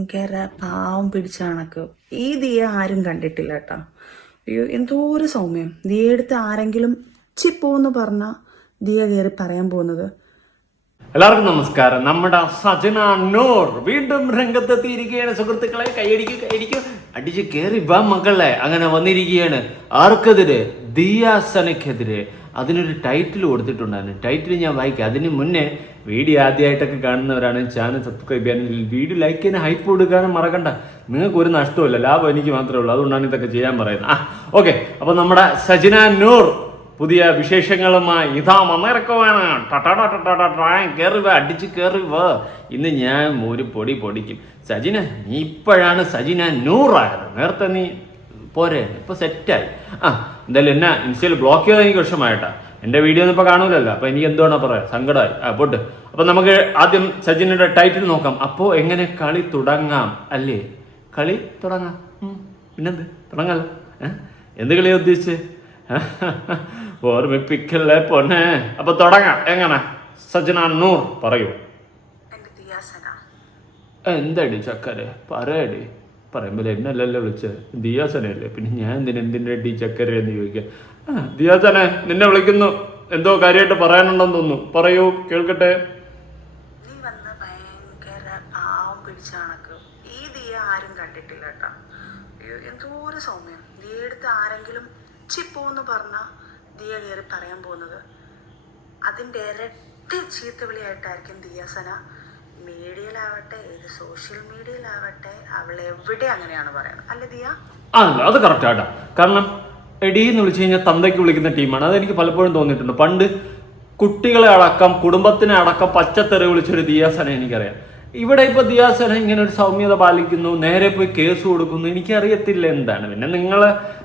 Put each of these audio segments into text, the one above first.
ഭയങ്കര പാവം പിടിച്ച കണക്ക്. ഈ ദിയ ആരും കണ്ടിട്ടില്ല കേട്ടോ. അയ്യോ എന്തോ ഒരു സൗമ്യം. ദിയ എടുത്ത് ആരെങ്കിലും ചിപ്പോന്ന് പറഞ്ഞാൽ ദിയ കയറി പറയാൻ പോകുന്നത്. എല്ലാവർക്കും നമസ്കാരം. നമ്മുടെ സജന നൂർ വീണ്ടും രംഗത്തെത്തിയിരിക്കുകയാണ്. സുഹൃത്തുക്കളെ, കൈയടിക്കും അടിച്ച് കയറി വാ മക്കളെ. അങ്ങനെ വന്നിരിക്കുകയാണ്. ആർക്കെതിരെ? ദിയാസനക്കെതിരെ. അതിനൊരു ടൈറ്റിൽ കൊടുത്തിട്ടുണ്ടായിരുന്നു. ടൈറ്റിൽ ഞാൻ വായിക്കാം. അതിന് മുന്നേ വീഡിയോ ആദ്യമായിട്ടൊക്കെ കാണുന്നവരാണ് ചാനൽ സബ്സ്ക്രൈബ് ചെയ്യാനും വീഡിയോ ലൈക്ക് ചെയ്യാനും ഹൈപ്പ് കൊടുക്കാനും മറക്കണ്ട. നിങ്ങൾക്ക് ഒരു നഷ്ടമില്ല, ലാഭം എനിക്ക് മാത്രമേ ഉള്ളൂ. അതുകൊണ്ടാണ് ഇതൊക്കെ ചെയ്യാൻ പറയുന്നത്. ഓക്കെ. അപ്പോൾ നമ്മുടെ സജന നൂർ പുതിയ വിശേഷങ്ങളുമായി ഇതാ വന്നിറക്കുവാണ്. കയറി വാ, അടിച്ച് കയറി വാ. ഇന്ന് ഞാൻ ഒരു പൊടി പൊടിക്കും. സജിന, നീ ഇപ്പോഴാണ് സജിന നൂറായത്. നേരത്തെ നീ പോരെ, ഇപ്പൊ സെറ്റായി. എന്തായാലും എന്നെ ഇൻസ്റ്റയിൽ ബ്ലോക്ക് ചെയ്താൽ എനിക്ക് വിഷമായിട്ടാ. എൻ്റെ വീഡിയോ ഒന്നും ഇപ്പോൾ കാണൂലല്ലോ. അപ്പോൾ എനിക്ക് എന്തുവാണോ പറയാം, സങ്കടമായി. പോട്ട്. അപ്പം നമുക്ക് ആദ്യം സജിനയുടെ ടൈറ്റിൽ നോക്കാം. അപ്പോൾ എങ്ങനെ കളി തുടങ്ങാം അല്ലേ? കളി തുടങ്ങാം. പിന്നെന്ത് തുടങ്ങാലോ. എന്ത് കളിയാ ഉദ്ദേശിച്ച്? ഓർമ്മിപ്പിക്കല്ലേ പൊന്നെ. അപ്പൊ തുടങ്ങാം. എങ്ങനെ? സജന നൂർ പറയൂ. എന്താടി ചക്കരെ പറയടി. പറയുമ്പോൾ എന്നല്ലല്ലോ വിളിച്ചത്, ദിയാസനല്ലേ. പിന്നെ ഞാൻ എന്തിൻ്റെ ഡി ചക്കര എന്ന് ചോദിക്കാം. ദിയാസനെ നിന്നെ വിളിക്കുന്നു. എന്തോ കാര്യമായിട്ട് പറയാനുണ്ടെന്ന് തോന്നുന്നു. പറയൂ, കേൾക്കട്ടെ. നീ വന്ന് ഭയങ്കര പാവം പിടിച്ച കണക്ക്. ഈ ദിയ ആരും കണ്ടിട്ടില്ല കേട്ടോ. എന്തോ ഒരു സൗമ്യം. ദിയ എടുത്ത് ആരെങ്കിലും ചിപ്പോന്ന് പറഞ്ഞാൽ ദിയ കയറി പറയാൻ പോകുന്നത്. അതിൻ്റെ ഇരട്ടി ചീത്തവിളിയായിട്ടായിരിക്കും ദിയാസന മീഡിയയിലാവട്ടെ, ഏത് സോഷ്യൽ മീഡിയയിലാവട്ടെ, അവൾ എവിടെ അങ്ങനെയാണ് പറയുന്നത്. അല്ലേ ദിയ? അത് കറക്റ്റ് ആട്ടാ. കാരണം എടി എന്ന് വിളിച്ചു കഴിഞ്ഞാൽ തന്തയ്ക്ക് വിളിക്കുന്ന ടീമാണ്. അതെനിക്ക് പലപ്പോഴും തോന്നിയിട്ടുണ്ട്. പണ്ട് കുട്ടികളെ അടക്കം കുടുംബത്തിനെ അടക്കം പച്ചത്തെറി വിളിച്ചൊരു ദിയാസന എനിക്കറിയാം. ഇവിടെ ഇപ്പൊ ദിയാസന ഇങ്ങനെ ഒരു സൗമ്യത പാലിക്കുന്നു, നേരെ പോയി കേസ് കൊടുക്കുന്നു. എനിക്കറിയത്തില്ല എന്താണ്. പിന്നെ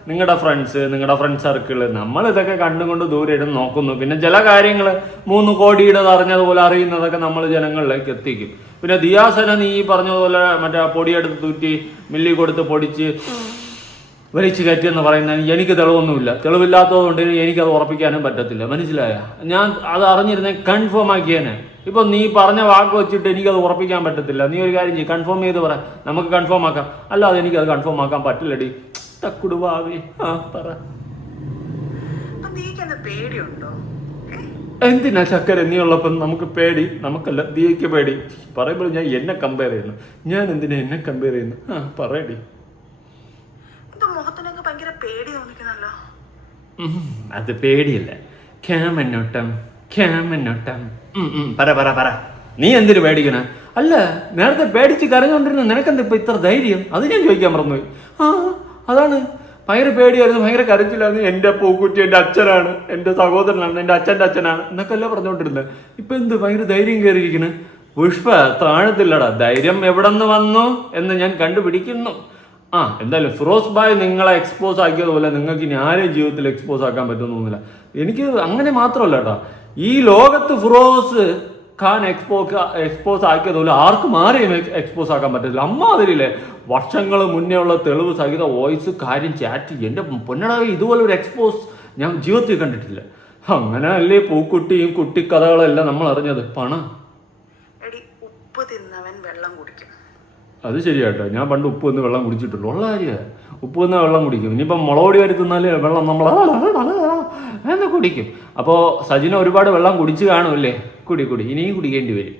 നിങ്ങളുടെ ഫ്രണ്ട് സർക്കിള്, നമ്മൾ ഇതൊക്കെ കണ്ടുകൊണ്ട് ദൂരെ ഇടുന്ന് നോക്കുന്നു. പിന്നെ ചില കാര്യങ്ങൾ 3 കോടിയുടെ അറിഞ്ഞതുപോലെ അറിയുന്നതൊക്കെ നമ്മൾ ജനങ്ങളിലേക്ക് എത്തിക്കും. പിന്നെ ദിയാസന നീ പറഞ്ഞതുപോലെ മറ്റേ പൊടിയെടുത്ത് തൂറ്റി മില്ലി കൊടുത്ത് പൊടിച്ച് വലിച്ചു കയറ്റിയെന്ന് പറയുന്നതിന് എനിക്ക് തെളിവൊന്നുമില്ല. തെളിവില്ലാത്തതുകൊണ്ട് എനിക്കത് ഉറപ്പിക്കാനും പറ്റത്തില്ല. മനസ്സിലായ? ഞാൻ അത് അറിഞ്ഞിരുന്നേ കൺഫേം ആക്കിയേനെ. ഇപ്പൊ നീ പറഞ്ഞ വാക്ക് വെച്ചിട്ട് എനിക്കത് ഉറപ്പിക്കാൻ പറ്റത്തില്ല. നീ ഒരു കാര്യം ചെയ്യും, കൺഫേം ചെയ്ത് പറ, നമുക്ക് കൺഫേം ആക്കാം. അല്ലാതെ എനിക്കത് കൺഫേം ആക്കാൻ പറ്റില്ലടി. തക്കുടുവാവേ പറ. എന്തിനാ ചക്കര നീ ഉള്ളപ്പം നമുക്ക് പേടി? നമുക്കല്ല, ദിയയ്ക്ക് പേടി. പറയുമ്പോൾ ഞാൻ എന്നെ കമ്പയർ ചെയ്യുന്നു. ഞാൻ എന്തിനാ എന്നെ കമ്പയർ ചെയ്യുന്നു? പറയടി. അത് പേടിയല്ല, ക്യാമന്നോട്ടം. പറ. നീ എന്തിനു പേടിക്കണ? അല്ല, നേരത്തെ പേടിച്ച് കരഞ്ഞുകൊണ്ടിരുന്ന നിനക്കെന്താ ഇപ്പൊ ഇത്ര ധൈര്യം? അത് ഞാൻ ചോദിക്കാൻ മറന്നുപോയി. അതാണ്, ഭയങ്കര പേടിയായിരുന്നു, ഭയങ്കര കരച്ചിലായിരുന്നു. എൻ്റെ പൂക്കുറ്റി എൻ്റെ അച്ഛനാണ്, എൻ്റെ സഹോദരനാണ്, എൻ്റെ അച്ഛൻ്റെ അച്ഛനാണ് എന്നൊക്കെ അല്ലേ പറഞ്ഞുകൊണ്ടിരുന്നത്. ഇപ്പൊ എന്ത് ഭയങ്കര ധൈര്യം കയറിയിരിക്കണ്? പുഷ്പ താഴത്തില്ലടാ. ധൈര്യം എവിടെ നിന്ന് വന്നു എന്ന് ഞാൻ കണ്ടുപിടിക്കുന്നു. എന്തായാലും ഫിറോസ് ഭായ് നിങ്ങളെ എക്സ്പോസ് ആക്കിയതുപോലെ നിങ്ങൾക്ക് ഇനി ആരെയും ജീവിതത്തിൽ എക്സ്പോസ് ആക്കാൻ പറ്റുന്നൊന്നുമില്ല. എനിക്ക് അങ്ങനെ മാത്രമല്ല കേട്ടോ, ഈ ലോകത്ത് ഫിറോസ് ഖാൻ എക്സ്പോസ് ആക്കിയതുപോലെ ആർക്കും ആരെയും എക്സ്പോസ് ആക്കാൻ പറ്റത്തില്ല. അമ്മാതിരിയില്ലേ വർഷങ്ങൾ മുന്നേ ഉള്ള തെളിവ് സഹിത വോയിസ് കാര്യം ചാറ്റ്. എൻ്റെ പൊന്നട, ഇതുപോലെ ഒരു എക്സ്പോസ് ഞാൻ ജീവിതത്തിൽ കണ്ടിട്ടില്ല. അങ്ങനെ അല്ലേ പൂക്കുട്ടിയും കുട്ടിക്കഥകളെല്ലാം നമ്മൾ അറിഞ്ഞത്. ഉപ്പ് തിന്നവൻ വെള്ളം കുടിക്കും. അത് ശരിയാട്ടോ. ഞാൻ പണ്ട് ഉപ്പ് വന്ന് വെള്ളം കുടിച്ചിട്ടുള്ളൂ. ഉള്ള കാര്യമാണ്. ഉപ്പ് വന്ന് വെള്ളം കുടിക്കും. ഇനിയിപ്പം മുളകൊടി വരുത്തുന്നാല് വെള്ളം നമ്മൾ എന്ന് കുടിക്കും. അപ്പോൾ സജിന ഒരുപാട് വെള്ളം കുടിച്ച് കാണുമല്ലേ? കുടി ഇനിയും കുടിക്കേണ്ടി വരും.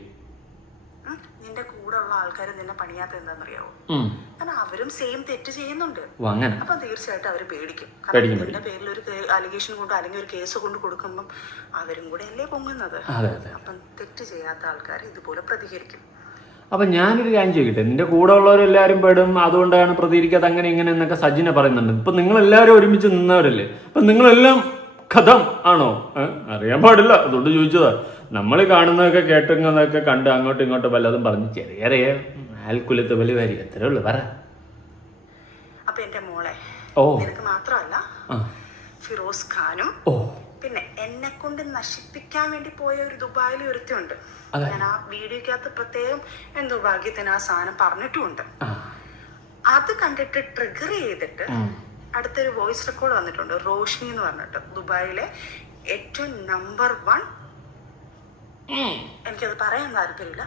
നിന്റെ കൂടെ ഉള്ള ആൾക്കാർ നിന്നെ പണിയാത്ത എന്താണെന്നറിയാവോ? അവരും സെയിം തെറ്റ് ചെയ്യുന്നുണ്ട്. അങ്ങനെ അപ്പൊ തീർച്ചയായിട്ടും അവർ പേടിക്കും. നിന്റെ പേരിൽ ഒരു അലിഗേഷൻ കൊണ്ട് അല്ലെങ്കിൽ ഒരു കേസ് കൊണ്ട് കൊടുക്കുമ്പം അവരും കൂടെ അല്ലേ പൊങ്ങുന്നത്. അപ്പം തെറ്റ് ചെയ്യാത്ത ആൾക്കാർ ഇതുപോലെ പ്രതികരിക്കും. അപ്പം ഞാനൊരു കാര്യം ചോദിക്കട്ടെ, നിന്റെ കൂടെ ഉള്ളവരെല്ലാവരും പെടും, അതുകൊണ്ടാണ് പ്രതികരിക്കാതെ അങ്ങനെ ഇങ്ങനെ എന്നൊക്കെ സജിന പറയുന്നുണ്ട്. ഇപ്പം നിങ്ങളെല്ലാവരും ഒരുമിച്ച് നിന്നവരല്ലേ? അപ്പം നിങ്ങളെല്ലാം കഥം ആണോ? അറിയാൻ പാടില്ല, അതുകൊണ്ട് ചോദിച്ചതാ. നമ്മൾ കാണുന്നതൊക്കെ കേട്ടുന്നതൊക്കെ കണ്ട് അങ്ങോട്ടും ഇങ്ങോട്ടും പലതും പറഞ്ഞ് ചെറിയ ആൽക്കുലത്ത് വലിയ എത്രയേ ഉള്ളൂ. പറ. അപ്പൊ എന്റെ മോളെ, നിനക്ക് മാത്രമല്ല ഫിറോസ് ഖാനും പിന്നെ എന്നെ കൊണ്ട് നശിപ്പിക്കാൻ വേണ്ടി പോയ ഒരു ദുബായിൽ ഒരുത്തുണ്ട്. ഞാൻ ആ വീഡിയോക്കകത്ത് പ്രത്യേകം എന്തോ ഭാഗ്യത്തിന് ആ സാധനം പറഞ്ഞിട്ടുമുണ്ട്. അത് കണ്ടിട്ട് ട്രിഗർ ചെയ്തിട്ട് അടുത്തൊരു വോയിസ് റെക്കോർഡ് വന്നിട്ടുണ്ട്. റോഷ്നി എന്ന് പറഞ്ഞിട്ട് ദുബായിലെ ഏറ്റവും നമ്പർ 1, എനിക്കത് പറയാൻ താല്പര്യമില്ല,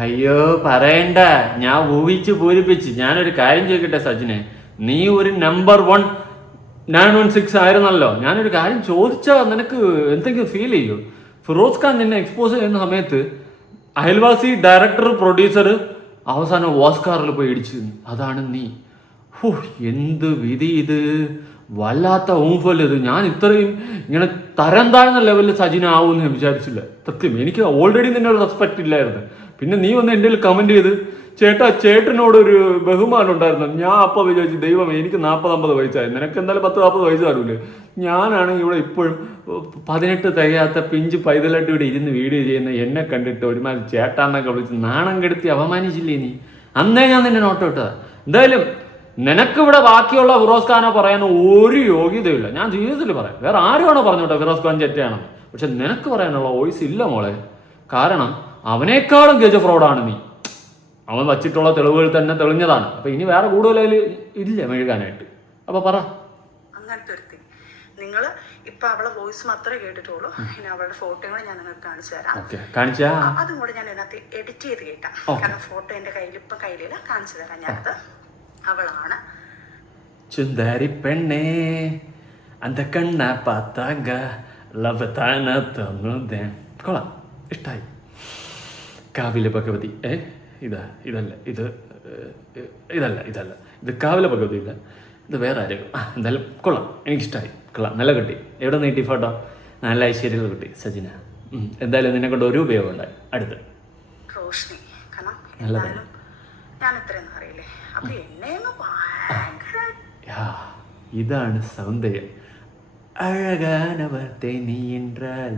അയ്യോ പറയണ്ട, ഞാൻ ഊഹിച്ച് പൂരിപ്പിച്ച്. ഞാനൊരു കാര്യം ചോദിക്കട്ടെ സജിനെ, നീ ഒരു നമ്പർ 1 916 ആയിരുന്നല്ലോ. ഞാനൊരു കാര്യം ചോദിച്ചാൽ നിനക്ക് എന്തെങ്കിലും ഫീൽ ചെയ്യോ? ഫിറോസ് ഖാൻ നിന്നെ എക്സ്പോസ് ചെയ്യുന്ന സമയത്ത് അയൽവാസി, ഡയറക്ടർ, പ്രൊഡ്യൂസർ, അവസാനം ഓസ്കാറിൽ പോയി ഇടിച്ചു. അതാണ് നീ. ഹോ, എന്ത് വിധി ഇത്! വല്ലാത്ത ഊമ്പല് ഇത്. ഞാൻ ഇത്രയും ഇങ്ങനെ തരം താഴ്ന്ന ലെവലിൽ സജിന ആവുമെന്ന് ഞാൻ വിചാരിച്ചില്ല. സത്യം, എനിക്ക് ഓൾറെഡി നിന്നെ ഒരു റെസ്പെക്ട് ഇല്ലായിരുന്നു. പിന്നെ നീ വന്ന് എൻ്റെ കമന്റ് ചെയ്ത് ചേട്ടനോടൊരു ബഹുമാനം ഉണ്ടായിരുന്നു. ഞാൻ അപ്പോൾ വിചാരിച്ചു, ദൈവം, എനിക്ക് 40-50 വയസ്സായി, നിനക്ക് എന്തായാലും 10-40 വയസ്സ് കാണൂലേ. ഞാനാണെങ്കിൽ ഇവിടെ ഇപ്പോഴും 18 തികയാത്ത പിഞ്ച് പൈതലായിട്ട് ഇവിടെ ഇരുന്ന് വീഡിയോ ചെയ്യുന്ന എന്നെ കണ്ടിട്ട് ഒരുമാതിരി ചേട്ടാന്നൊക്കെ വിളിച്ച് നാണം കെടുത്തി അപമാനിച്ചില്ലേ നീ? അന്നേ ഞാൻ നിന്നെ നോട്ട് വിട്ടതാ. എന്തായാലും നിനക്കിവിടെ ബാക്കിയുള്ള ഫിറോസ് ഖാനെ പറയാൻ ഒരു യോഗ്യതയില്ല. ഞാൻ ജീവിതത്തിൽ പറയാം, വേറെ ആരുമാണോ പറഞ്ഞോട്ടെ ഫിറോസ് ഖാൻ ചെറ്റയാണെന്ന്, പക്ഷെ നിനക്ക് പറയാനുള്ള വോയിസ് ഇല്ല മോളെ. കാരണം അവനേക്കാളും ഗജ ഫ്രോഡാണ് നീ. അവൻ വച്ചിട്ടുള്ള തെളിവുകൾ തന്നെ തെളിഞ്ഞതാണ്. അപ്പൊ ഇനി വേറെ കൂടുതൽ ഇല്ല മെഴുകാനായിട്ട്. അപ്പൊ പറ. അങ്ങനത്തെ ഒരു തിങ് നിങ്ങൾ ഇപ്പൊ അവളെ വോയിസ് മാത്രമേ കേട്ടിട്ടുള്ളൂ. ഇനി അവളുടെ ഫോട്ടോയും കൂടെ ഞാൻ നിങ്ങൾക്ക് കാണിച്ചു തരാം. അതും കൂടെ ഞാൻ ഇതിനകത്ത് എഡിറ്റ് ചെയ്ത് കേട്ടാം. കാരണം ഫോട്ടോ എന്റെ കയ്യിലില്ല. കാണിച്ചു തരാം ഞാനത്. അവളാണ്. ചുന്ദരി പെണ്ണേ അന്ത കണ്ണ പാത്താക ലവ് താന തന്നുദേ. കൊള്ളാം, ഇഷ്ടായി. കാവിലെ ഭഗവതി. ഇതല്ല ഇത് കാവിലെ ഭഗവതി ഇല്ല, ഇത് വേറെ ആരെങ്കിലും. എന്തായാലും കൊള്ളാം, എനിക്കിഷ്ടമായി. കൊള്ളാം, നല്ല കുട്ടി. എവിടെ നീട്ടി ഫോട്ടോ? നല്ല ഐശ്വര്യമുള്ള കുട്ടി സജിന. എന്തായാലും നിന്നെ കൊണ്ട് ഒരു ഉപയോഗം ഉണ്ടായി. അടുത്ത് റോഷ്നി. കാരണം എന്തായാലും ഞാൻ ഇത്രയൊന്നും അറിയില്ലേ. അപ്പൊ എന്നെ ഇതാണ് സൗന്ദര്യം. അഴകാനവർത്തെ നീ என்றாൽ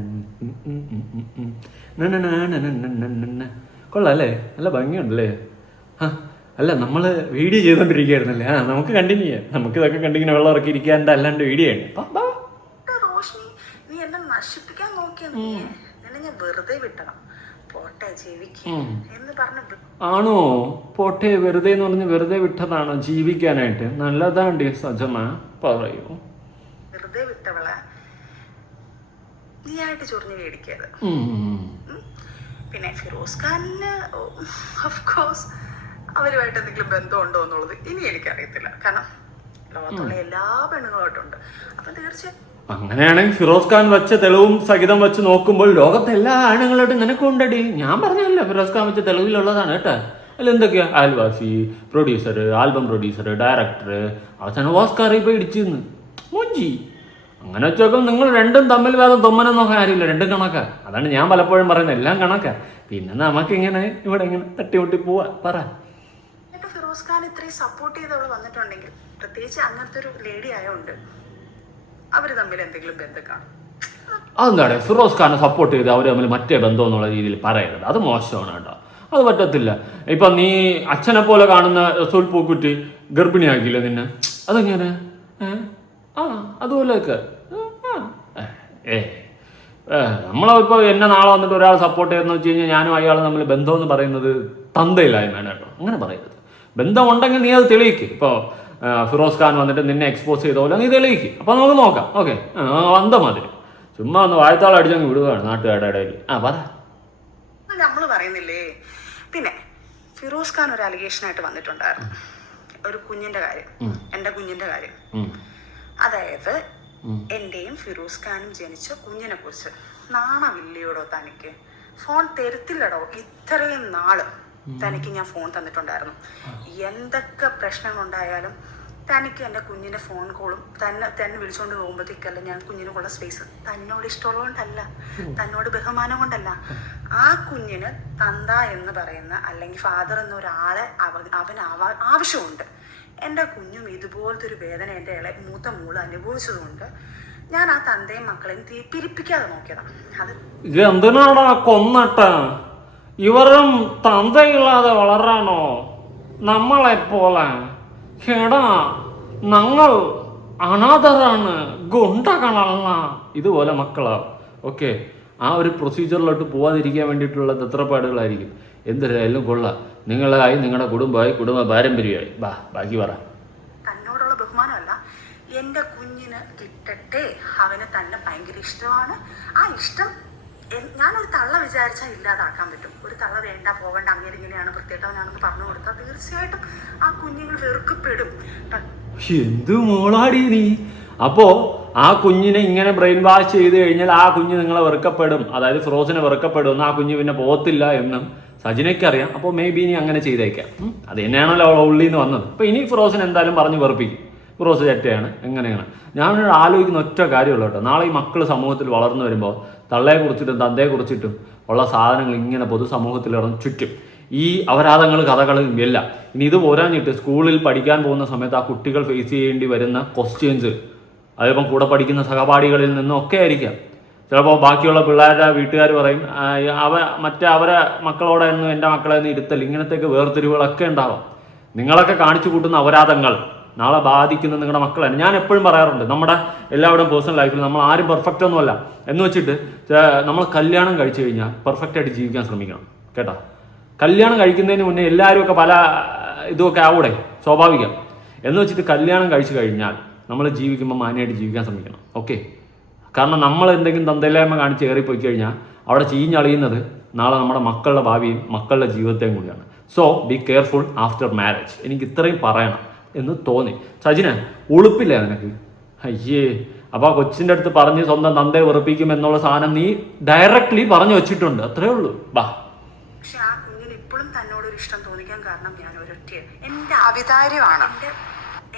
കൊള്ളാം അല്ലേ? നല്ല ഭംഗിയുണ്ടല്ലേ? അല്ല, നമ്മൾ വീഡിയോ ചെയ്തോണ്ടിരിക്കുകയായിരുന്നല്ലേ. നമുക്ക് കണ്ടിന്യൂ ചെയ്യാം. നമുക്ക് ഇതൊക്കെ കണ്ടിങ്ങനെ വെള്ളം ഇറക്കി ഇരിക്കാണ്ട് അല്ലാണ്ട് വീഡിയോ ആണ്. റോഷ്നി, നീ എന്നെ നശിപ്പിക്കാൻ നോക്കിയ നിന്നെ ഞാൻ വെറുതെ വിട്ടണം. പോട്ടെ, ജീവിക്കും എന്ന് പറഞ്ഞു. ആണോ? പോട്ടെ, വെറുതെ എന്ന് പറഞ്ഞ് വെറുതെ വിട്ടതാണോ ജീവിക്കാനായിട്ട്? നല്ലതാണ്ട് സജമ, പറയൂ. വെറുതെ വിട്ടവളെ നീ ആയിട്ട് ചൊറിഞ്ഞ് മേടിക്കരുത്. പിന്നെ ഫിറോസ് ഖാനിന് ഓഫ്കോഴ്സ് അവരുമായിട്ട് എന്തെങ്കിലും ബന്ധമുണ്ടോ എന്നുള്ളത് ഇനി എനിക്കറിയത്തില്ല. കാരണം ലോകത്തുള്ള എല്ലാ പെണ്ണുങ്ങളായിട്ടുണ്ട്. അപ്പൊ തീർച്ചയായും അങ്ങനെയാണെങ്കിൽ ഫിറോസ് ഖാൻ വെച്ച തെളിവും സഹിതം വെച്ച് നോക്കുമ്പോൾ ലോകത്തെ എല്ലാ ആണുങ്ങളോടും നിനക്കുണ്ടടി. ഞാൻ പറഞ്ഞല്ല, ഫിറോസ് ഖാൻ വെച്ച തെളിവിലുള്ളതാണ് കേട്ടോ. അല്ല എന്തൊക്കെയാ? അയൽവാസി, പ്രൊഡ്യൂസർ, ആൽബം പ്രൊഡ്യൂസർ, ഡയറക്ടർ, അവസാനം ഓസ്കാറിൽ പോയി ഇടിച്ചിരുന്നു മോഞ്ചി. അങ്ങനെ വെച്ചോക്കും നിങ്ങൾ രണ്ടും തമ്മിൽ വേറെ തൊമ്മനൊന്നും കാര്യമില്ല, രണ്ടും കണക്കാ. അതാണ് ഞാൻ പലപ്പോഴും പറയുന്നത്, എല്ലാം കണക്കാ. പിന്നെ നമുക്കിങ്ങനെ ഇവിടെ ഇങ്ങനെ തട്ടിമുട്ടി പോവാ. പറ. ഇപ്പൊ ഫിറോസ് ഖാൻ ഇത്രയും സപ്പോർട്ട് ചെയ്ത് അവള് വന്നിട്ടുണ്ടെങ്കിൽ, പ്രത്യേകിച്ച് അങ്ങനത്തെ ഒരു ലേഡി ആയതുകൊണ്ട് അവര് തമ്മിൽ എന്തെങ്കിലും ബന്ധം കാണും. അതെന്താണ് ഫിറോസ് ഖാനെ സപ്പോർട്ട് ചെയ്ത് അവർ തമ്മിൽ മറ്റേ ബന്ധം എന്നുള്ള രീതിയിൽ പറയരുത്. അത് മോശമാണ് കേട്ടോ, അത് പറ്റത്തില്ല. ഇപ്പൊ നീ അച്ഛനെ പോലെ കാണുന്ന റസൂൽ പൂക്കുറ്റി ഗർഭിണിയാക്കിയില്ലേ നിന്നെ? അതെങ്ങനെ? അതുപോലെയൊക്കെ നമ്മളിപ്പോൾ എന്നെ നാളെ വന്നിട്ട് ഒരാൾ സപ്പോർട്ട് ചെയ്യുന്ന വെച്ച് കഴിഞ്ഞാൽ ഞാനും അയാൾ തമ്മിൽ ബന്ധം എന്ന് പറയുന്നത് തന്തയില്ലായ്മയാണ് കേട്ടോ. അങ്ങനെ പറയരുത്. ബന്ധമുണ്ടെങ്കിൽ നീ അത് തെളിയിക്ക്. ഇപ്പോൾ ഫിറോസ് ഖാൻ വന്നിട്ട് നിന്നെ എക്സ്പോസ് ചെയ്ത പോലെ നീ തെളിയിക്ക്. അപ്പോൾ നമുക്ക് നോക്കാം. ഓക്കെ, വന്തമാതിരി ചുമ്മാ ഒന്ന് വായത്താളം അടിച്ചങ്ങ് വിടുകയാണ് നാട്ടുകാരുടെ ഇടയിൽ. പറ. നമ്മൾ പറയുന്നില്ലേ. പിന്നെ ഫിറോസ് ഖാൻ ഒരു അലിഗേഷനായിട്ട് വന്നിട്ടുണ്ടായിരുന്നു, ഒരു കുഞ്ഞിന്റെ കാര്യം, എന്റെ കുഞ്ഞിന്റെ കാര്യം. അതായത് എന്റെയും ഫിറോസ് ഖാനും ജനിച്ച കുഞ്ഞിനെ കുറിച്ച്. നാണമില്ലയോടോ തനിക്ക്? ഫോൺ തരത്തില്ലടോ. ഇത്രയും നാള് തനിക്ക് ഞാൻ ഫോൺ തന്നിട്ടുണ്ടായിരുന്നു. എന്തൊക്കെ പ്രശ്നങ്ങളുണ്ടായാലും തനിക്ക് എൻ്റെ കുഞ്ഞിൻ്റെ ഫോൺ കോളും തന്നെ വിളിച്ചുകൊണ്ട് പോകുമ്പോഴത്തേക്കല്ല ഞാൻ കുഞ്ഞിനുള്ള സ്പേസ്. തന്നോട് ഇഷ്ടമുള്ളതുകൊണ്ടല്ല, തന്നോട് ബഹുമാനം കൊണ്ടല്ല. ആ കുഞ്ഞിന് തന്ത എന്ന് പറയുന്ന അല്ലെങ്കിൽ ഫാദർ എന്നൊരാളെ അവന് ആവശ്യമുണ്ട്. എൻ്റെ കുഞ്ഞും ഇതുപോലത്തെ ഒരു വേദന എൻ്റെ മൂത്ത മോള് അനുഭവിച്ചതുകൊണ്ട് ഞാൻ ആ തന്തയും മക്കളെയും പിരിപ്പിക്കാതെ നോക്കിയതാണ്. അത് എന്തിനാടാ കൊന്നട്ട? ഇവരും തന്തയില്ലാതെ വളരാനോ നമ്മളെപ്പോലെ? എടാ, ഞങ്ങൾ അനാഥരാണ്, ഗുണ്ടകളല്ല. ഇതുപോലെ മക്കളാ. ഓക്കെ, ആ ഒരു പ്രൊസീജിയറിലോട്ട് പോവാതിരിക്കാൻ വേണ്ടിയിട്ടുള്ള തത്രപ്പാടുകളായിരിക്കും. എന്തിനായാലും കൊള്ളാം. നിങ്ങളായി, നിങ്ങളുടെ കുടുംബമായി, കുടുംബ പാരമ്പര്യമായി. ബാക്കി പറ. തന്നോടുള്ള ബഹുമാനമല്ല, എൻ്റെ കുഞ്ഞിന് കിട്ടട്ടെ. അവന് തന്നെ ഭയങ്കര ഇഷ്ടമാണ്. ആ ഇഷ്ടം ഞാനൊരു തള്ള വിചാരിച്ചാൽ ഇല്ലാതാക്കാൻ പറ്റും. ഒരു തള്ള വേണ്ട പോകണ്ട അങ്ങനെ ഇങ്ങനെയാണ് വൃത്തികെട്ടവനാണെന്ന് പറഞ്ഞു കൊടുത്താൽ തീർച്ചയായിട്ടും ആ കുഞ്ഞുങ്ങൾ വെറുക്കപ്പെടും. എന്ത് മോളാടി നീ? അപ്പോ ആ കുഞ്ഞിനെ ഇങ്ങനെ ബ്രെയിൻ വാഷ് ചെയ്ത് കഴിഞ്ഞാൽ ആ കുഞ്ഞ് നിങ്ങളെ വെറുക്കപ്പെടും, അതായത് ഫിറോസിനെ വെറുക്കപ്പെടും, ആ കുഞ്ഞ് പിന്നെ പോകത്തില്ല എന്നും സജിനയ്ക്ക് അറിയാം. അപ്പോൾ മേ ബി ഇനി അങ്ങനെ ചെയ്തേക്കാം. അത് തന്നെയാണല്ലോ ഉള്ളിൽ നിന്ന് വന്നത്. അപ്പോൾ ഇനി ഫിറോസിനെ എന്തായാലും പറഞ്ഞ് വെറുപ്പിക്കും. ഫിറോസ് ചെറ്റയാണ് എങ്ങനെയാണ്. ഞാൻ ആലോചിക്കുന്ന ഒറ്റ കാര്യമുള്ളൂ കേട്ടോ. നാളെ ഈ മക്കൾ സമൂഹത്തിൽ വളർന്നു വരുമ്പോൾ തള്ളയെക്കുറിച്ചിട്ടും തന്തയെക്കുറിച്ചിട്ടും ഉള്ള സാധനങ്ങൾ ഇങ്ങനെ പൊതുസമൂഹത്തിൽ ഇറങ്ങി ചുറ്റും ഈ അപരാധങ്ങൾ കഥകളും എല്ലാം. ഇനി ഇത് പോരാഞ്ഞിട്ട് സ്കൂളിൽ പഠിക്കാൻ പോകുന്ന സമയത്ത് ആ കുട്ടികൾ ഫേസ് ചെയ്യേണ്ടി വരുന്ന ക്വസ്റ്റ്യൻസ്, അതിപ്പം കൂടെ പഠിക്കുന്ന സഹപാഠികളിൽ നിന്നും ഒക്കെ ആയിരിക്കാം. ചിലപ്പോൾ ബാക്കിയുള്ള പിള്ളേരുടെ വീട്ടുകാർ പറയും അവരെ മക്കളോടൊന്നും എൻ്റെ മക്കളെ ഒന്നും ഇരുത്തൽ, ഇങ്ങനത്തെയൊക്കെ വേർതിരിവുകളൊക്കെ ഉണ്ടാവാം. നിങ്ങളൊക്കെ കാണിച്ചു കൂട്ടുന്ന അപരാധങ്ങൾ നാളെ ബാധിക്കുന്നത് നിങ്ങളുടെ മക്കളാണ്. ഞാൻ എപ്പോഴും പറയാറുണ്ട്, നമ്മുടെ എല്ലാവരുടെയും പേഴ്സണൽ ലൈഫിൽ നമ്മൾ ആരും പെർഫെക്റ്റ് ഒന്നുമല്ല എന്ന് വെച്ചിട്ട് നമ്മൾ കല്യാണം കഴിച്ചു കഴിഞ്ഞാൽ പെർഫെക്റ്റ് ആയിട്ട് ജീവിക്കാൻ ശ്രമിക്കണം കേട്ടോ. കല്യാണം കഴിക്കുന്നതിന് മുന്നേ എല്ലാവരും ഒക്കെ പല ഇതുമൊക്കെ ആവൂടെ, സ്വാഭാവികം. എന്ന് വെച്ചിട്ട് കല്യാണം കഴിച്ചു കഴിഞ്ഞാൽ നമ്മൾ ജീവിക്കുമ്പോൾ മാന്യമായിട്ട് ജീവിക്കാൻ ശ്രമിക്കണം. ഓക്കെ, കാരണം നമ്മൾ എന്തെങ്കിലും തന്തയില്ലായ്മ കാണിച്ച് കയറിപ്പോയി കഴിഞ്ഞാൽ അവിടെ ചീഞ്ഞളിയുന്നത് നാളെ നമ്മുടെ മക്കളുടെ ഭാവിയും മക്കളുടെ ജീവിതത്തെയും കൂടിയാണ്. So be careful after marriage. എനിക്ക് ഇത്രയും പറയണം എന്ന് തോന്നി. സജിന ഉളുപ്പില്ലേ നിനക്ക്? അയ്യേ, അപ്പോൾ ആ കൊച്ചിൻ്റെ അടുത്ത് പറഞ്ഞ് സ്വന്തം തന്തയെ വെറുപ്പിക്കും എന്നുള്ള സാധനം നീ ഡയറക്റ്റ്ലി പറഞ്ഞു വെച്ചിട്ടുണ്ട്. അത്രേ ഉള്ളൂ. ബാ. പക്ഷെ ആ കുഞ്ഞിന് ഇപ്പോഴും തന്നോടൊരു ഇഷ്ടം തോന്നിക്കാൻ കാരണം ഞാൻ ഒരൊറ്റയാണ്. എൻ്റെ അവിതാര്യമാണ്,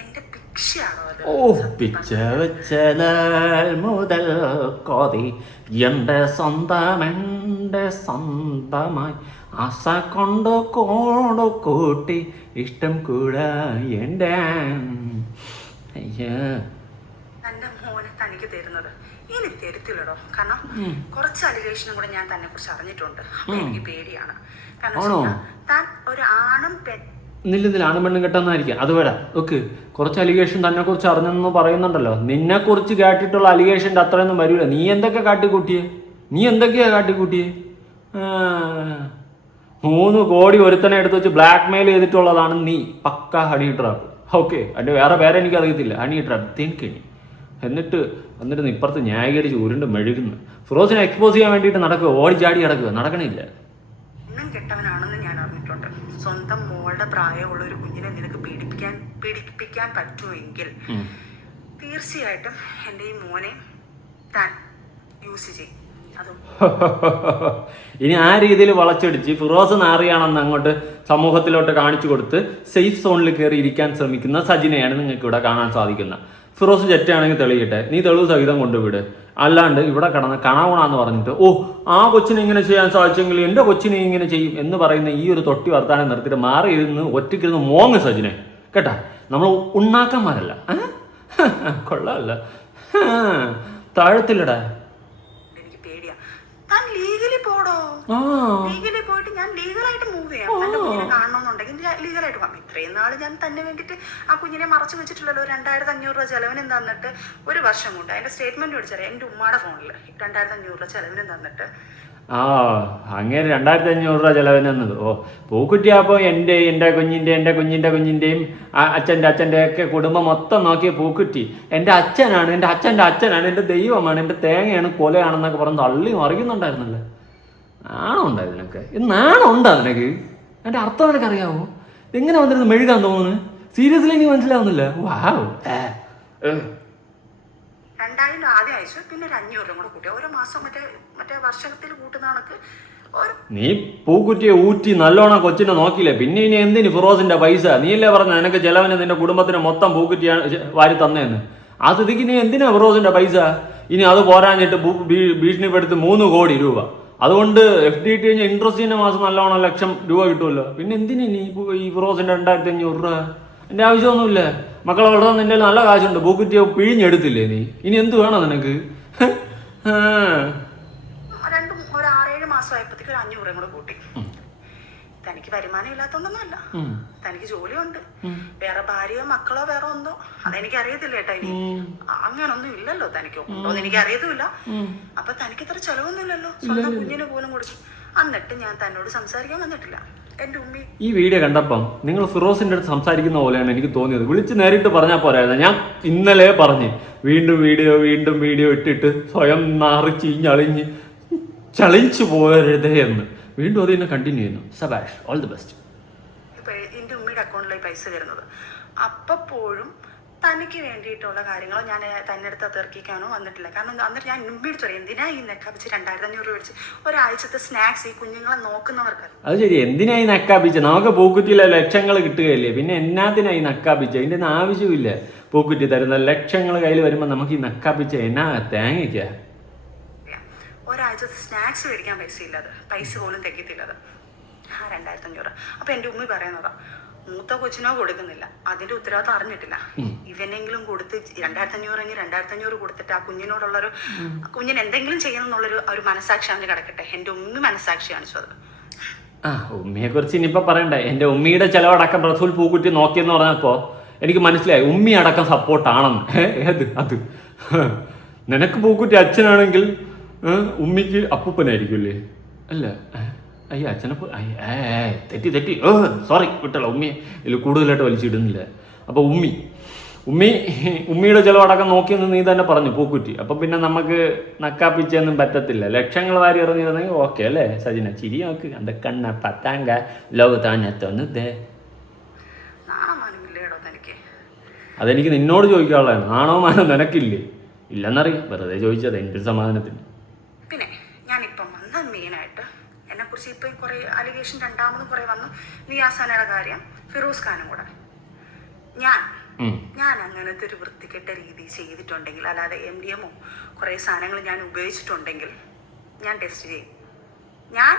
എൻ്റെ ഭിക്ഷയാണോ അത്? ഓ, പിച്ച വെച്ചാൽ മുതൽ കൊതി എൻ്റെ സ്വന്തമായി ആശ കൊണ്ട് കോട് കൂട്ടി ഇഷ്ടം കൂടാ എൻ്റെ. അയ്യോ, തൻ്റെ മോനെ തനിക്ക് തരുന്നത് ഇനി തരത്തില്ലടോ. കാരണം കുറച്ച് അലിഗേഷനും കൂടെ ഞാൻ തന്നെ കുറിച്ച് അറിഞ്ഞിട്ടുണ്ട്. അപ്പൊ എനിക്ക് പേടിയാണ്. കാരണം താൻ ഒരു ആണും നില്ല ആണും പെണ്ണും കെട്ടെന്നായിരിക്കാം. അത് വേടാ. ഓക്കെ, കുറച്ച് അലിഗേഷൻ തന്നെ കുറിച്ച് അറിഞ്ഞെന്ന് പറയുന്നുണ്ടല്ലോ. നിന്നെ കുറിച്ച് കേട്ടിട്ടുള്ള അലിഗേഷൻ്റെ അത്രയൊന്നും വരില്ല. നീ എന്തൊക്കെയാ കാട്ടിക്കൂട്ടിയേ? 3 കോടി ഒരുത്തനെ എടുത്ത് വെച്ച് ബ്ലാക്ക് മെയിൽ ചെയ്തിട്ടുള്ളതാണ് നീ. പക്ക ഹണി ട്രാപ്പ്. ഓക്കെ, അതിൻ്റെ വേറെ പേരെ എനിക്ക് അറിയത്തില്ല. ഹണി ട്രാപ്പ്, തേൻകെണി. എന്നിട്ട് ഇപ്പുറത്ത് ന്യായീകരിച്ച് ഉരുണ്ട് മെഴുകുന്നു. ഫിറോസിനെ എക്സ്പോസ് ചെയ്യാൻ വേണ്ടിയിട്ട് നടക്കുക, ഓടിച്ചാടി നടക്കുക. നടക്കണില്ല. കെട്ടവനാണെന്ന് ഞാൻ അറിഞ്ഞിട്ടുണ്ട്. സ്വന്തം മോളുടെ പ്രായമുള്ള ഒരു കുഞ്ഞിനെ നിനക്ക് പീഡിപ്പിക്കാൻ പറ്റുമെങ്കിൽ തീർച്ചയായിട്ടും എൻ്റെ ഈ മോനെ താൻ യൂസ് ചെയ്യും. ഇനി ആ രീതിയിൽ വളച്ചടിച്ച് ഫിറോസ് നാറിയാണെന്ന് അങ്ങോട്ട് സമൂഹത്തിലോട്ട് കാണിച്ചു കൊടുത്ത് സേഫ് സോണിൽ കയറി ഇരിക്കാൻ ശ്രമിക്കുന്ന സജിനെയാണ് നിങ്ങൾക്ക് ഇവിടെ കാണാൻ സാധിക്കുന്നത്. ഫിറോസ് ജെറ്റാണെങ്കിൽ തെളിയട്ടെ, നീ തെളിവ് സഹിതം കൊണ്ടുവിട്. അല്ലാണ്ട് ഇവിടെ കിടന്ന് കണവണാന്ന് പറഞ്ഞിട്ട് ആ കൊച്ചിനെ ഇങ്ങനെ ചെയ്യാൻ സാധിച്ചെങ്കിൽ എൻ്റെ കൊച്ചിനെ ഇങ്ങനെ ചെയ്യും എന്ന് പറയുന്ന ഈ ഒരു തൊട്ടി വർത്താനം നിർത്തിയിട്ട് മാറി ഇരുന്ന് ഒറ്റയ്ക്കിരുന്ന് മോങ്ങ് സജിനെ കേട്ടാ. നമ്മൾ ഉണ്ണാക്കന്മാരല്ല. കൊള്ളാമല്ല, താഴത്തില്ലടാ. ലീഗലി പോയിട്ട് ഞാൻ ലീഗലായിട്ട് മൂവ് ചെയ്യാം. തന്റെ കുഞ്ഞിനെ കാണണമെന്നുണ്ടെങ്കിൽ ലീഗലായിട്ട് പോകാം. ഇത്രയും നാള് ഞാൻ തന്നെ വേണ്ടിയിട്ട് ആ കുഞ്ഞിനെ മറച്ചു വെച്ചിട്ടുള്ളല്ലോ. 2500 രൂപ ചെലവിന് തന്നിട്ട് 1 വർഷം കൊണ്ട് അതിന്റെ സ്റ്റേറ്റ്മെന്റ് വിളിച്ചറിയാം. എൻ്റെ ഉമ്മയുടെ ഫോണിൽ 2500 രൂപ ചെലവിന് തന്നിട്ട് അങ്ങനെ 2500 രൂപ ചെലവിന് തന്നത്. പൂക്കുറ്റിയാപ്പോൾ എൻ്റെ കുഞ്ഞിൻ്റെയും അച്ഛൻ്റെ ഒക്കെ കുടുംബം മൊത്തം നോക്കിയ പൂക്കുറ്റി എൻ്റെ അച്ഛനാണ്, എൻ്റെ അച്ഛനാണ്, എൻ്റെ ദൈവമാണ്, എൻ്റെ തേങ്ങയാണ്, കൊലയാണെന്നൊക്കെ പറഞ്ഞ് തള്ളി മറിയുന്നുണ്ടായിരുന്നല്ലോ. നാണം ഉണ്ടായത് നിനക്ക്? നാണം ഉണ്ടാ നിനക്ക്? എൻ്റെ അർത്ഥം നിനക്കറിയാമോ? എങ്ങനെ വന്നിരുന്നു മെഴുകാൻ തോന്നുന്നു? സീരിയസ്ലി എനിക്ക് മനസ്സിലാവുന്നില്ല. വാവ്. 2000 ആദ്യം അയച്ചു, പിന്നെ 500 രൂപ കൂടെ കൂട്ടി. ഓരോ മാസം മറ്റേ വർഷത്തിൽ കൂട്ടുന്ന കണക്ക്. നീ പൂക്കുറ്റിയെ ഊറ്റി നല്ലോണം കൊച്ചിനെ നോക്കിയില്ലേ? പിന്നെ ഇനി എന്തിന് ഫിറോസിന്റെ പൈസ? നീയല്ലേ പറഞ്ഞ നിനക്ക് ചെലവിന് നിന്റെ കുടുംബത്തിന് മൊത്തം പൂക്കുറ്റിയാണ് വാരി തന്നേന്ന്. ആ സ്ഥിതിക്ക് നീ എന്തിനാ ഫിറോസിന്റെ പൈസ? ഇനി അത് പോരാഞ്ഞിട്ട് ഭീഷണിപ്പെടുത്ത് 3 കോടി രൂപ. അതുകൊണ്ട് FD ഇട്ട് കഴിഞ്ഞാൽ ഇൻട്രസ്റ്റിന്റെ മാസം നല്ലോണം 1,00,000 രൂപ കിട്ടുമല്ലോ. പിന്നെ എന്തിനു ഈ ഫിറോസിന്റെ 2500 രൂപ? എൻ്റെ ആവശ്യമൊന്നുമില്ല. മക്കളെ വളർത്താൻ നിന്റെ നല്ല കാശുണ്ട്. പൂക്കുറ്റിയെ പിഴിഞ്ഞെടുത്തില്ലേ നീ? ഇനി എന്ത് വേണം നിനക്ക്? ഒരു 6-7 മാസമായപ്പോഴത്തേക്ക് 500 രൂപ കൂടെ കൂട്ടി. തനിക്ക് വരുമാനം ഇല്ലാത്തതൊന്നുമല്ല, തനിക്ക് ജോലിയുണ്ട്. വേറെ ഭാര്യയോ മക്കളോ വേറെ ഒന്നോ അതെനിക്ക് അറിയത്തില്ല കേട്ടോ. ഇനി അങ്ങനൊന്നും ഇല്ലല്ലോ. തനിക്ക് ഉണ്ടോന്ന് എനിക്ക് അറിയത്തുമില്ല. അപ്പൊ തനിക്ക് ഇത്ര ചെലവൊന്നുമില്ലല്ലോ. സ്വന്തം കുഞ്ഞിന് പോലും കൊടുക്കും. എന്നിട്ട് ഞാൻ തന്നോട് സംസാരിക്കാൻ വന്നിട്ടില്ല. എന്റെ ഉമ്മി ഈ വീഡിയോ കണ്ടപ്പം നിങ്ങൾ ഫിറോസിന്റെ അടുത്ത് സംസാരിക്കുന്ന പോലെയാണ് എനിക്ക് തോന്നിയത്. വിളിച്ച് നേരിട്ട് പറഞ്ഞാൽ പോരായിരുന്നു. ഞാൻ ഇന്നലെ പറഞ്ഞ് വീണ്ടും വീഡിയോ ഇട്ടിട്ട് സ്വയം നാറി ചീഞ്ഞളിഞ്ഞ് ചളിച്ചു പോകരുതേ എന്ന്. വീണ്ടും അത് തന്നെ കണ്ടിന്യൂ ചെയ്യുന്നു. സബാഷ്, ഓൾ ദി ബെസ്റ്റ്. ഇപ്പൊ എൻ്റെ ഉമ്മയുടെ അക്കൗണ്ടിലേക്ക് പൈസ വരുന്നത് അപ്പോഴും തനിക്ക് വേണ്ടിയിട്ടുള്ള കാര്യങ്ങളോ ഞാൻ തന്നെ അടുത്ത് തീർക്കിക്കാനോ വന്നിട്ടില്ല. കാരണം എന്നിട്ട് ഞാൻ ഉമ്മയോട് ചോദിച്ചു, എന്തിനാ ഈ നെക്കാപ്പിച്ച് 2500 മേടിച്ച് ഒരാഴ്ചത്തെ സ്നാക്സ് ഈ കുഞ്ഞുങ്ങളെ നോക്കുന്നവർക്ക്? അത് ശരി, എന്തിനായി നക്കാപ്പിച്ച? നമുക്ക് പൂക്കുറ്റിയിലെ ലക്ഷങ്ങൾ കിട്ടുകയല്ലേ, പിന്നെ എന്നാത്തിനായി നക്കാപ്പിച്ച? അതിൻ്റെ ഒന്നും ആവശ്യമില്ല. പൂക്കുറ്റി തരുന്ന ലക്ഷങ്ങൾ കയ്യിൽ വരുമ്പോൾ നമുക്ക് ഈ നക്കാപ്പിച്ച എന്നാ തേങ്ങയ്ക്ക? ഒരാഴ്ചത്തെ സ്നാക്സ് മേടിക്കാൻ പൈസ പോലും തികയത്തില്ലത്. 2500. അപ്പൊ എൻ്റെ ഉമ്മ പറയുന്നതാ, മൂത്ത കൊച്ചിനോ കൊടുക്കുന്നില്ല, അതിന്റെ ഉത്തരവാദിത്വം അറിഞ്ഞിട്ടില്ല, ഇവനെങ്കിലും കൊടുത്ത് 2500 കൊടുത്തിട്ട് ആ കുഞ്ഞിനോടുള്ളൊരു കുഞ്ഞിന് എന്തെങ്കിലും ചെയ്യണം എന്നുള്ളൊരു ഒരു മനസാക്ഷി അവന് കിടക്കട്ടെ. എൻ്റെ ഉമ്മ മനസാക്ഷി കാണിച്ചത്. ഉമ്മിയെ കുറിച്ച് ഇനിയിപ്പോ പറയണ്ടേ. എൻ്റെ ഉമ്മിയുടെ ചെലവടക്കം റസൂൽ പൂക്കുറ്റി നോക്കിയെന്ന് പറഞ്ഞപ്പോ എനിക്ക് മനസ്സിലായി ഉമ്മി അടക്കം സപ്പോർട്ടാണെന്ന്. അത് നിനക്ക് പൂക്കുറ്റി അച്ഛനാണെങ്കിൽ ഉമ്മിക്ക് അപ്പൂപ്പനായിരിക്കും അല്ലേ? അല്ല, അയ്യ അച്ഛനപ്പോ തെറ്റി സോറി വിട്ടല്ലോ. ഉമ്മിയെ ഇതിൽ കൂടുതലായിട്ട് വലിച്ചിടുന്നില്ല. അപ്പോൾ ഉമ്മിയുടെ ചിലവടക്കം നോക്കിയെന്ന് നീ തന്നെ പറഞ്ഞു പൂക്കുറ്റി. അപ്പം പിന്നെ നമുക്ക് നക്കാപ്പിച്ചൊന്നും പറ്റത്തില്ല. ലക്ഷങ്ങൾ വാരി എറിഞ്ഞിരുന്നെങ്കിൽ ഓക്കെ അല്ലേ സജിന? ചിരി നോക്ക്, അന്ത കണ്ണ പത്താങ്ക ലോക താനെത്തോന്നതേ. അതെനിക്ക് നിന്നോട് ചോദിക്കാനുള്ളതാണ്. നാണോ മാനോ നിനക്കില്ലേ? ഇല്ലെന്നറിയാം, വെറുതെ ചോദിച്ചത് എൻ്റെ സമാധാനത്തിന്. പിന്നെ ഞാനിപ്പം വന്ന മെയിനായിട്ട് എന്നെക്കുറിച്ച് ഇപ്പം കുറേ അലിഗേഷൻ രണ്ടാമതും കുറേ വന്നു. നിയാസാനയുടെ കാര്യം, ഫിറോസ് ഖാനും കൂടെ. ഞാൻ അങ്ങനത്തെ ഒരു വൃത്തികെട്ട രീതി ചെയ്തിട്ടുണ്ടെങ്കിൽ, അല്ലാതെ MDMO കുറേ സാധനങ്ങൾ ഞാൻ ഉപയോഗിച്ചിട്ടുണ്ടെങ്കിൽ ഞാൻ ടെസ്റ്റ് ചെയ്യും. ഞാൻ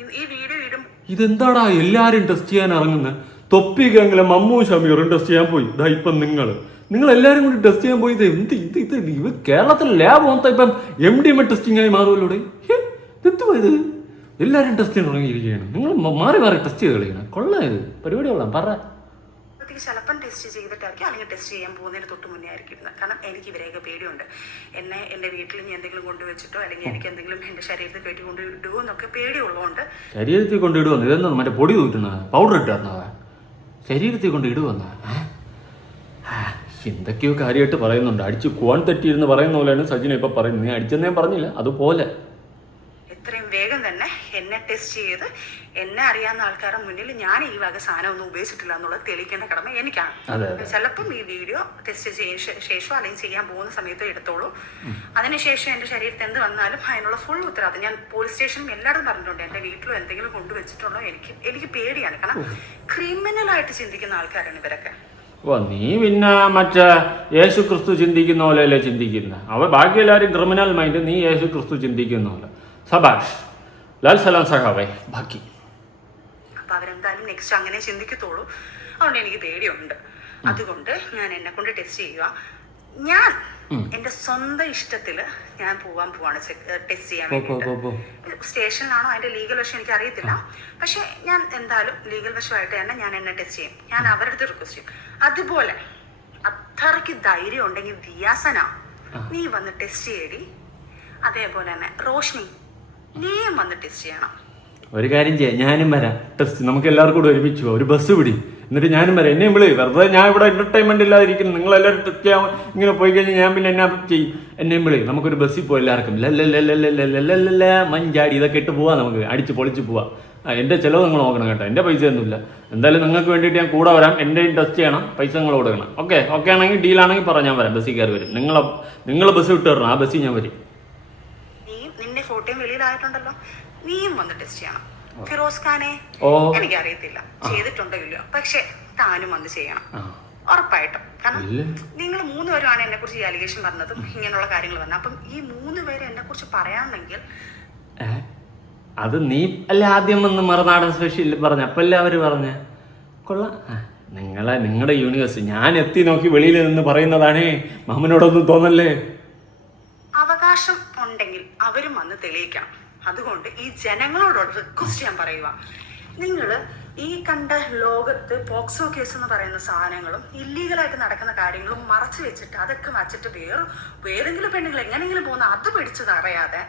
ഈ വീഡിയോ ഇടും. ഇതെന്താടാ എല്ലാരും ടെസ്റ്റ് ചെയ്യാൻ ഇറങ്ങുന്നത്? തൊപ്പിക്കെങ്കിലും മമ്മൂ ഷമീറും ടെസ്റ്റ് ചെയ്യാൻ പോയി. ഇതാ ഇപ്പം നിങ്ങൾ എല്ലാരും കൂടി ടെസ്റ്റ് ചെയ്യാൻ പോയി. ഇത് കേരളത്തിൽ ലാബ് മൊത്തം ഇപ്പം MDMA ടെസ്റ്റിംഗ് ആയി മാറുമല്ലോ. ഇത് എല്ലാരും ടെസ്റ്റ് ചെയ്യാൻ തുടങ്ങിയിരിക്കുകയാണ്. നിങ്ങൾ മാറി ടെസ്റ്റ് ചെയ്ത് കളിക്കണം. കൊള്ളാം, ഇത് പരിപാടി കൊള്ളാം. പറ. ചിലപ്പം ടെസ്റ്റ് ചെയ്തിട്ടായിരിക്കും, അല്ലെങ്കിൽ ടെസ്റ്റ് ചെയ്യാൻ പോകുന്നതിന് തൊട്ട് മുന്നേ ആയിരിക്കും ഇരുന്നത്. കാരണം എനിക്ക് ഇവരെയൊക്കെ പേടിയുണ്ട്. എന്നെ എൻ്റെ വീട്ടിൽ ഞാൻ എന്തെങ്കിലും കൊണ്ടുവച്ചിട്ടോ അല്ലെങ്കിൽ എനിക്ക് എന്തെങ്കിലും എൻ്റെ ശരീരത്തിൽ കയറ്റി കൊണ്ടിടുമോ എന്നൊക്കെ പേടിയുള്ളതുകൊണ്ട്. ശരീരത്തിൽ കൊണ്ടിടുവന്നു? ഇതെന്നാ മറ്റേ പൊടി തൂറ്റുന്ന പൗഡർ ഇട്ടായിരുന്നതാ? ശരീരത്തിൽ കൊണ്ട് ഇടുവന്നാ? എന്തൊക്കെയോ കാര്യമായിട്ട് പറയുന്നുണ്ട്. അടിച്ച് കോൺ തെറ്റിയിരുന്ന് പറയുന്ന പോലെയാണ് സജിന ഇപ്പം പറയുന്നത്. നീ അടിച്ചെന്നേ പറഞ്ഞില്ല, അതുപോലെ എത്രയും വേഗം തന്നെ എന്നെ ടെസ്റ്റ് ചെയ്ത് എന്നെ അറിയാവുന്ന ആൾക്കാരുടെ മുന്നിൽ ഞാൻ ഈ വക സാധനം ഒന്നും ഉപയോഗിച്ചിട്ടില്ല എന്നുള്ളത് തെളിയിക്കേണ്ട കടമ എനിക്കാണ്. ചിലപ്പം ഈ വീഡിയോ ടെസ്റ്റ് ശേഷം അല്ലെങ്കിൽ ചെയ്യാൻ പോകുന്ന സമയത്ത് എടുത്തോളൂ. അതിനുശേഷം എൻ്റെ ശരീരത്തിൽ എന്ത് വന്നാലും അതിനുള്ള ഫുൾ ഉത്തരവാദിത്തം ഞാൻ പോലീസ് സ്റ്റേഷനിലും എല്ലായിടും പറഞ്ഞിട്ടുണ്ട്. എൻ്റെ വീട്ടിലോ എന്തെങ്കിലും കൊണ്ടുവച്ചിട്ടുണ്ടോ എനിക്ക് പേടിയാണ്. കാരണം ക്രിമിനലായിട്ട് ചിന്തിക്കുന്ന ആൾക്കാരാണ് ഇവരൊക്കെ. നീ പിന്നെ മറ്റേ യേശു ക്രിസ്തു ചിന്തിക്കുന്ന പോലെയല്ലേ ചിന്തിക്കുന്ന? ബാക്കി എല്ലാവരും ക്രിമിനൽ മൈൻഡ്, നീ യേശു ക്രിസ്തു ചിന്തിക്കുന്ന പോലെ. സബാഷ്, ലാൽ സലാം സഹാബേ. ബാക്കി അപ്പൊ അവരെന്തായാലും നെക്സ്റ്റ് അങ്ങനെ ചിന്തിക്കത്തുള്ളൂ. അതുകൊണ്ട് എനിക്ക് പേടിയുണ്ട്. അതുകൊണ്ട് ഞാൻ എന്നെ കൊണ്ട് ടെസ്റ്റ് ചെയ്യുക. ഞാൻ എന്റെ സ്വന്തം ഇഷ്ടത്തില് ഞാൻ പോവാണ് ടെസ്റ്റ് ചെയ്യാൻ വേണ്ടിയിട്ട്. സ്റ്റേഷനിലാണോ അതിന്റെ ലീഗൽ വശം എനിക്ക് അറിയത്തില്ല. പക്ഷെ ഞാൻ എന്തായാലും ലീഗൽ വശമായിട്ട് തന്നെ ഞാൻ എന്നെ ടെസ്റ്റ് ചെയ്യും. ഞാൻ അവരുടെ അടുത്ത് റിക്വസ്റ്റ് ചെയ്യും. അതുപോലെ അത്രയ്ക്ക് ധൈര്യം ഉണ്ടെങ്കിൽ ദിയാസന നീ വന്ന് ടെസ്റ്റ് ചെയ്യടി. അതേപോലെ തന്നെ റോഷ്നി നീയും വന്ന് ടെസ്റ്റ് ചെയ്യണം. ഒരു കാര്യം ചെയ്യാം, ഞാനും വരാം ടെസ്റ്റ്. നമുക്ക് എല്ലാവർക്കും കൂടെ ഒരുമിച്ച് പോവാം. ഒരു ബസ് പിടി, എന്നിട്ട് ഞാനും വരാം. എന്നെയും വിളി. വെറുതെ ഞാൻ ഇവിടെ എന്റർടൈൻമെന്റ് ഇല്ലാതിരിക്കുന്നു. നിങ്ങളെല്ലാവരും ടെസ്റ്റ് ചെയ്യാൻ ഇങ്ങനെ പോയി കഴിഞ്ഞാൽ ഞാൻ പിന്നെ എന്നാ ചെയ്യും? എന്നെയും വിളി. നമുക്കൊരു ബസ്സിൽ പോയി എല്ലാവർക്കും മഞ്ചാടി ഇതൊക്കെ ഇട്ട് പോവാം. നമുക്ക് അടിച്ച് പൊളിച്ച് പോവാം. എൻ്റെ ചിലവ് നിങ്ങൾ നോക്കണം കേട്ടോ. എൻ്റെ പൈസ ഒന്നുമില്ല. എന്തായാലും നിങ്ങൾക്ക് വേണ്ടിയിട്ട് ഞാൻ കൂടെ വരാം. എൻ്റെയും ടെസ്റ്റ് ചെയ്യണം, പൈസ നിങ്ങൾ കൊടുക്കണം. ഓക്കെ ആണെങ്കിൽ ഡീലാണെങ്കിൽ പറ, ഞാൻ വരാം. ബസ്സിൽ കയറി വരും. നിങ്ങൾ ബസ് വിട്ട് തരണം, ആ ബസ്സിൽ ഞാൻ വരും. നിന്റെ ഫോട്ടോയും വെളിയിലായിട്ടുണ്ടല്ലോ, നീയും വന്ന് ടെസ്റ്റ് ചെയ്യണം. ഫിറോസ് ഖാനെ എനിക്ക് അറിയത്തില്ല ചെയ്തിട്ടുണ്ടോ ഇല്ലയോ, പക്ഷെ താനും വന്ന് ചെയ്യണം ഉറപ്പായിട്ടും. കാരണം നിങ്ങൾ 3 പേരുമാണ് എന്നെ കുറിച്ച് ഈ അലിഗേഷൻ പറഞ്ഞതും ഇങ്ങനെയുള്ള കാര്യങ്ങൾ പറഞ്ഞത്. അപ്പം ഈ 3 പേര് എന്നെ കുറിച്ച് പറയാമെങ്കിൽ അത് നീ അല്ലേ ആദ്യം വന്ന് മറുനാടൻ സ്പെഷ്യൽ പറഞ്ഞ അപ്പല്ലേ അവര് പറഞ്ഞ കൊള്ളാം. നിങ്ങളുടെ യൂണിവേഴ്സ് ഞാൻ എത്തി നോക്കി വെളിയിൽ നിന്ന് പറയുന്നതാണേ. മാമനോടൊന്നും തോന്നല്ലേ? അവകാശം ഉണ്ടെങ്കിൽ അവരും വന്ന് തെളിയിക്കണം. അതുകൊണ്ട് ഈ ജനങ്ങളോട് റിക്വസ്റ്റ് ചെയ്യാൻ പറയുക, നിങ്ങൾ ഈ കണ്ട ലോകത്ത് പോക്സോ കേസ് എന്ന് പറയുന്ന സാധനങ്ങളും ഇല്ലീഗലായിട്ട് നടക്കുന്ന കാര്യങ്ങളും മറച്ചു വെച്ചിട്ട് അതൊക്കെ വച്ചിട്ട് വേറെങ്കിലും പെണ്ണുങ്ങൾ എങ്ങനെയെങ്കിലും പോകുന്ന അത് പിടിച്ചത് അറിയാതെ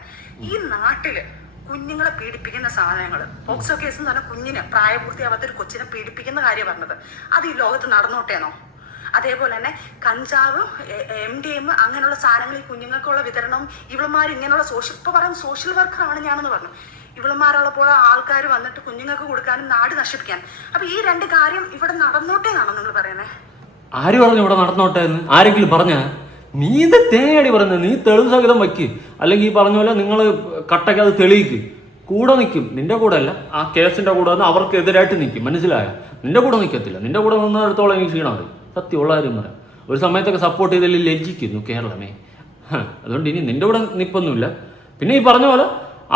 ഈ നാട്ടില് കുഞ്ഞുങ്ങളെ പീഡിപ്പിക്കുന്ന സാധനങ്ങൾ, പോക്സോ കേസ് എന്ന് പറഞ്ഞാൽ കുഞ്ഞിനെ പ്രായപൂർത്തിയാവാത്ത ഒരു കൊച്ചിനെ പീഡിപ്പിക്കുന്ന കാര്യം പറഞ്ഞത്, അത് ഈ ലോകത്ത് നടന്നോട്ടേനോ? അതേപോലെ തന്നെ കഞ്ചാവ്, MDMA അങ്ങനെയുള്ള സാധനങ്ങൾ ഈ കുഞ്ഞുങ്ങൾക്കുള്ള വിതരണം, ഇവളുമാർ ഇങ്ങനെയുള്ള ഇപ്പൊ പറയുന്ന സോഷ്യൽ വർക്കറാണ് ഞാനെന്ന് പറഞ്ഞു. ഇവളുമാരുള്ളപ്പോൾ ആൾക്കാർ വന്നിട്ട് കുഞ്ഞുങ്ങൾക്ക് കൊടുക്കാനും നാട് നശിപ്പിക്കാൻ. അപ്പൊ ഈ രണ്ട് കാര്യം ഇവിടെ നടന്നോട്ടേ എന്നാണോ നിങ്ങൾ പറയുന്നത്? ആര് പറഞ്ഞു ഇവിടെ നടന്നോട്ടെ എന്ന്? ആരെങ്കിലും പറഞ്ഞ? നീ ഇത് തേങ്ങയടി പറഞ്ഞത്. നീ തെളിവ് സഹിതം വയ്ക്ക്, അല്ലെങ്കിൽ ഈ പറഞ്ഞ പോലെ നിങ്ങൾ കട്ടയ്ക്ക് അത് തെളിയിക്ക്. കൂടെ നിൽക്കും, നിന്റെ കൂടെ അല്ല, ആ കേസിന്റെ കൂടെ വന്ന് അവർക്ക് എതിരായിട്ട് നിൽക്കും. മനസ്സിലായോ? നിന്റെ കൂടെ നിൽക്കത്തില്ല. നിന്റെ കൂടെ നിന്നിടത്തോളം എനിക്ക് ക്ഷീണം അറിയും. സത്യമുള്ള കാര്യം പറയാം. ഒരു സമയത്തൊക്കെ സപ്പോർട്ട് ചെയ്തതിൽ ലജ്ജിക്കുന്നു കേരളമേ. അതുകൊണ്ട് ഇനി നിന്റെ കൂടെ നിൽപ്പൊന്നുമില്ല. പിന്നെ ഈ പറഞ്ഞ പോലെ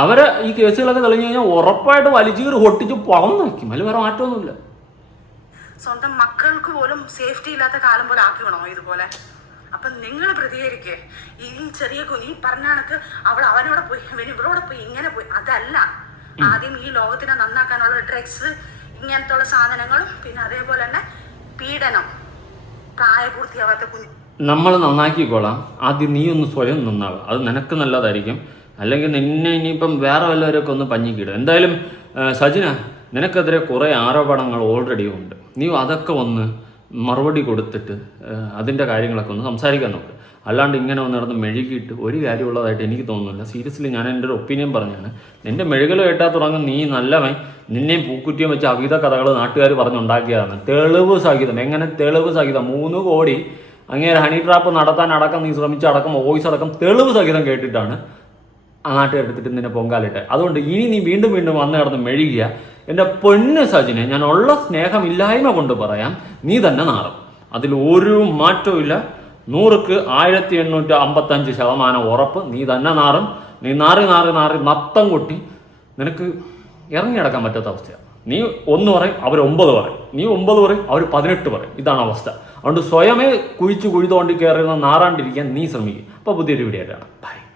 അവരെ ഈ കേസുകളൊക്കെ തെളിഞ്ഞു കഴിഞ്ഞാൽ ഉറപ്പായിട്ട് വലിച്ചീറ് പൊട്ടിച്ച് പളന്ന് വയ്ക്കും. അതിൽ വേറെ മാറ്റമൊന്നുമില്ല. സ്വന്തം മക്കൾക്ക് പോലും സേഫ്റ്റി ഇല്ലാത്ത കാലം പോലെ ആക്കി വേണോ ഇതുപോലെ? അപ്പൊ നിങ്ങൾ പ്രതികരിക്കേ. ഈ ചെറിയ ഈ പറഞ്ഞ കണക്ക് അവനോടെ പോയി, ഇവരോടെ പോയി, ഇങ്ങനെ പോയി, അതല്ല. ആദ്യം ഈ ലോകത്തിനെ നന്നാക്കാനുള്ള ഡ്രഗ്സ്, ഇങ്ങനത്തെ ഉള്ള സാധനങ്ങളും, പിന്നെ അതേപോലെ തന്നെ പീഡനം, പ്രായപൂർത്തിയാവാത്ത കുഞ്ഞ് നമ്മൾ നന്നാക്കിക്കോളാം. ആദ്യം നീ ഒന്ന് സ്വയം നന്നാവുക. അത് നിനക്ക് നല്ലതായിരിക്കും. അല്ലെങ്കിൽ നിന്നെ ഇനിയിപ്പം വേറെ വല്ലവരൊക്കെ ഒന്ന് പഞ്ഞിക്കിടും. എന്തായാലും സജിന, നിനക്കെതിരെ കുറേ ആരോപണങ്ങൾ ഓൾറെഡി ഉണ്ട്. നീ അതൊക്കെ ഒന്ന് മറുപടി കൊടുത്തിട്ട് അതിൻ്റെ കാര്യങ്ങളൊക്കെ ഒന്ന് സംസാരിക്കാൻ നോക്ക്. അല്ലാണ്ട് ഇങ്ങനെ ഒന്ന് നടന്ന് മെഴുകിയിട്ട് ഒരു കാര്യമുള്ളതായിട്ട് എനിക്ക് തോന്നുന്നില്ല. സീരിയസ്ലി ഞാൻ എൻ്റെ ഒരു ഒപ്പീനിയൻ പറഞ്ഞാണ്. നിൻ്റെ മെഴുകൽ കേട്ടാൽ തുടങ്ങും നീ നല്ലവൻ, നിന്നെയും പൂക്കുറ്റിയും വെച്ച് അവിധ കഥകൾ നാട്ടുകാർ പറഞ്ഞുണ്ടാക്കിയതാണ്. തെളിവ് സഹിതം. എങ്ങനെ തെളിവ് സഹിതം? 3 കോടി അങ്ങനെ ഹണി ട്രാപ്പ് നടത്താൻ അടക്കം നീ ശ്രമിച്ച അടക്കം വോയിസ് അടക്കം തെളിവ് സഹിതം കേട്ടിട്ടാണ് ആ നാട്ടുകാരെടുത്തിട്ട് നിന്നെ പൊങ്കാലിട്ടെ. അതുകൊണ്ട് ഇനി നീ വീണ്ടും വീണ്ടും വന്ന് കിടന്ന് മെഴുകിയ എൻ്റെ പൊന്ന് സജിനെ, ഞാൻ ഉള്ള സ്നേഹമില്ലായ്മ കൊണ്ട് പറയാം, നീ തന്നെ നാറും. അതിൽ ഒരു മാറ്റവും ഇല്ല. 100ക്ക് 1855% ഉറപ്പ്. നീ തന്നെ നാറും. നീ നാറി നാറി നാറി നത്തം കൊട്ടി നിനക്ക് ഇറങ്ങിയടക്കാൻ പറ്റാത്ത അവസ്ഥയാണ്. നീ 1 പറയും, അവർ 9 പറയും. നീ 9 പറയും, അവർ 18 പറയും. ഇതാണ് അവസ്ഥ. അതുകൊണ്ട് സ്വയമേ കുഴി തോണ്ടി കയറുന്ന നാറാണ്ടിരിക്കാൻ നീ ശ്രമിക്കും. അപ്പോൾ പുതിയൊരു വീഡിയോ ആണ്. ബൈ.